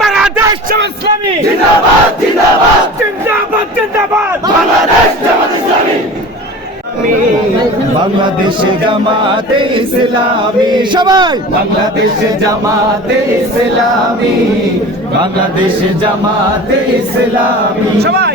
বাংলাদেশ জামাত ইসলামী। জিন্দাবাদ জিন্দাবাদ জিন্দাবাদ জিন্দাবাদ। বাংলাদেশে জামাতে ইসলামী। সবাই। বাংলাদেশে জামাতে ইসলামী। বাংলাদেশে জামাতে ইসলামী। সবাই।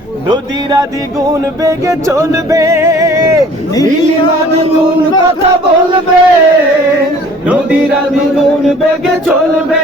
নদীরা দ্বিগুণ বেগে চলবে কথা বলবে? নদীরা দ্বিগুণ বেগে চলবে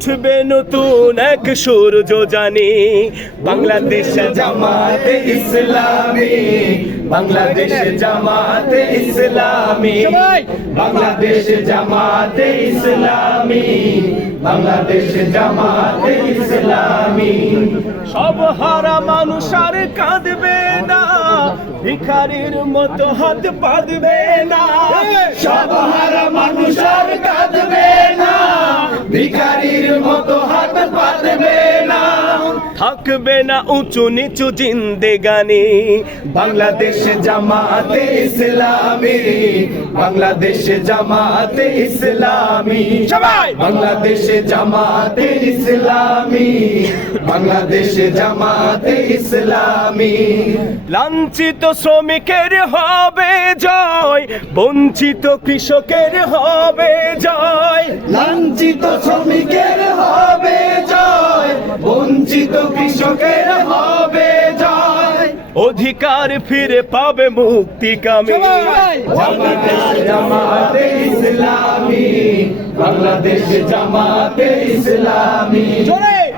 উঠবে নতুন এক সূর্য জানি। বাংলাদেশ জামাতে ইসলামী বাংলাদেশ জামাতে ইসলামী বাংলাদেশ জামাতে ইসলামী বাংলাদেশ জামাতে ইসলামী। সব হারা মানুষ আর কাঁদবে। ভিখারির মতো হাত পাতবে না। সব হারা মানুষ আর কাঁদবে না। ভিখারির মতো হাত পাতবে না। থাকবে না উঁচু নিচু জিন্দেগানি। বাংলাদেশ জামাতে ইসলামী। বাংলাদেশ জামাতে ইসলামী। সবাই! বাংলাদেশ জামাতে ইসলামী। বাংলাদেশ জামাতে ইসলামী। লাঞ্ছিত শ্রমিকের হবে জয় বঞ্চিত কৃষকের হবে জয়। লাঞ্ছিত শ্রমিকের হবে জয় বঞ্চিত কৃষকের হবে জয়। অধিকার ফিরে পাবে মুক্তি কামে বাংলাদেশ জামাতে ইসলামী বাংলাদেশ জামাতে ইসলামী।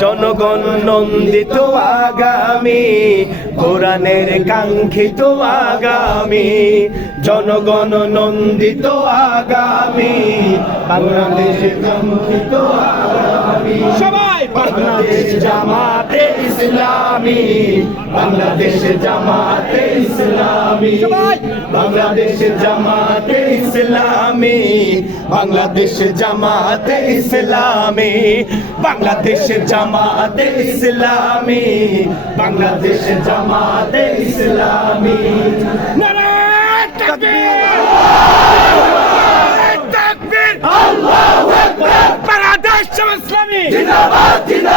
জনগণ নন্দিত আগামী কোরআনের কাঙ্ক্ষিত আগামী জনগণ নন্দিত আগামী বাংলাদেশ কাঙ্ক্ষিত আগামী সবাই বাংলাদেশ জামাতে ইসলামী বাংলাদেশ জামাতে ইসলামী। বাংলাদেশ জামাতে ইসলামী বাংলাদেশ জামাতে ইসলামী। বাংলাদেশ জামাতে ইসলামী বাংলাদেশ জামাতে ইসলামী। নারায়ণ তাকবীর। তাকবীর। বাংলাদেশ ইসলামী। জিন্দাবাদ জিন্দাবাদ।